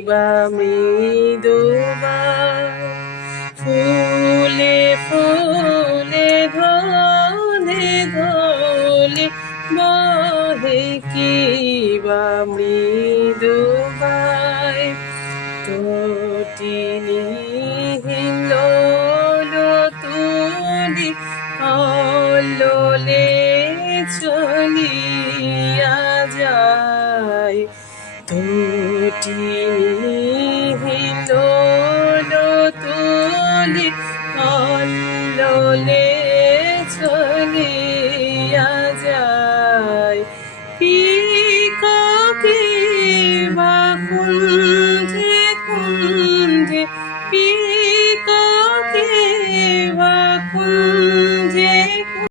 বা মৃদুবাই ফুলে ফুলে ধনে ধনে বহে কি বা মৃদুবাই তটিনী হিলোলো তুলি অলোলে চলিয়া যায় তটিনী হিলোলো তুলি অলোলে চলিয়া